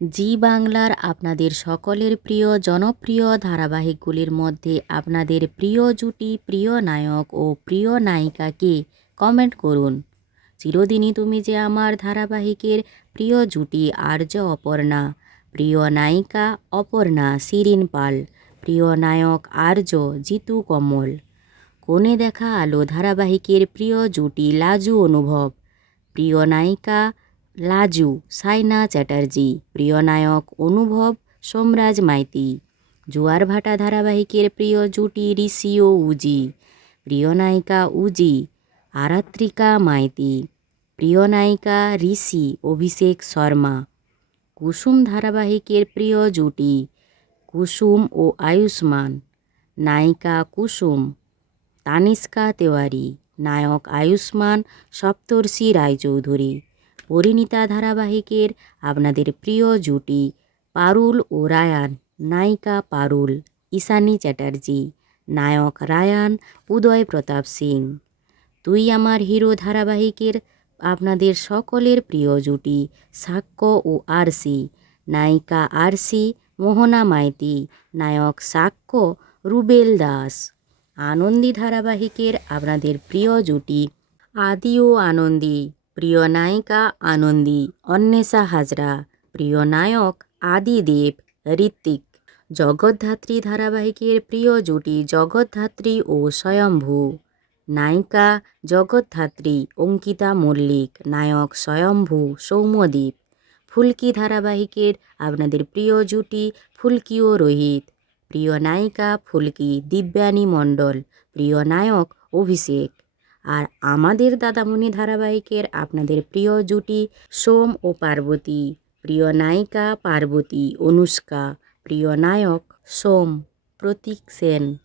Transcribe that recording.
জি বাংলার আপনাদের সকলের প্রিয় জনপ্রিয় ধারাবাহিকগুলির মধ্যে আপনাদের প্রিয় জুটি, প্রিয় নায়ক ও প্রিয় নায়িকাকে কমেন্ট করুন। চিরদিনই তুমি যে আমার ধারাবাহিকের প্রিয় জুটি আর্য অপর্ণা, প্রিয় নায়িকা অপর্ণা শিরিন পাল, প্রিয় নায়ক আর্য জিতু কমল। কোণে দেখা আলো ধারাবাহিকের প্রিয় জুটি লাজু অনুভব, প্রিয় নায়িকা লাজু সাইনা চ্যাটার্জি, প্রিয় নায়ক অনুভব সোমরাজ মাইতি। জোয়ার ভাটা ধারাবাহিকের প্রিয় জুটি ঋষি ও উজি, প্রিয় নায়িকা উজি আরাত্রিকা মাইতি, প্রিয় নায়িকা ঋষি অভিষেক শর্মা। কুসুম ধারাবাহিকের প্রিয় জুটি কুসুম ও আয়ুষ্মান, নায়িকা কুসুম তানিষ্কা তেওয়ারি, নায়ক আয়ুষ্মান সপ্তর্ষি রায়চৌধুরী। পরিণীতা ধারাবাহিকের আপনাদের প্রিয় জুটি পারুল ও রায়ান, নায়িকা পারুল ঈশানী চ্যাটার্জি, নায়ক রায়ান উদয় প্রতাপ সিং। তুই আমার হিরো ধারাবাহিকের আপনাদের সকলের প্রিয় জুটি সাক্ষ্য ও আরসি, নায়িকা আরসি মোহনা মাইতি, নায়ক সাক্ষ্য রুবেল দাস। আনন্দী ধারাবাহিকের আপনাদের প্রিয় জুটি আদি ও আনন্দী, প্রিয় নায়িকা আনন্দী অন্বেষা হাজরা, প্রিয় নায়ক আদিদেব ঋত্বিক। জগদ্ধাত্রী ধারাবাহিকের প্রিয় জুটি জগদ্ধাত্রী ও স্বয়ম্ভু, নায়িকা জগদ্ধাত্রী অঙ্কিতা মল্লিক, নায়ক স্বয়ম্ভু সৌম্যদীপ। ফুলকি ধারাবাহিকের আপনাদের প্রিয় জুটি ফুলকি ও রোহিত, প্রিয় নায়িকা ফুলকি দিব্যানী মণ্ডল, প্রিয় নায়ক অভিষেক। আর আমাদের দাদামণি ধারাবাহিকের আপনাদের প্রিয় জুটি সোম ও পার্বতী, প্রিয় নায়িকা পার্বতী অনুষ্কা, প্রিয় নায়ক সোম প্রতীক সেন।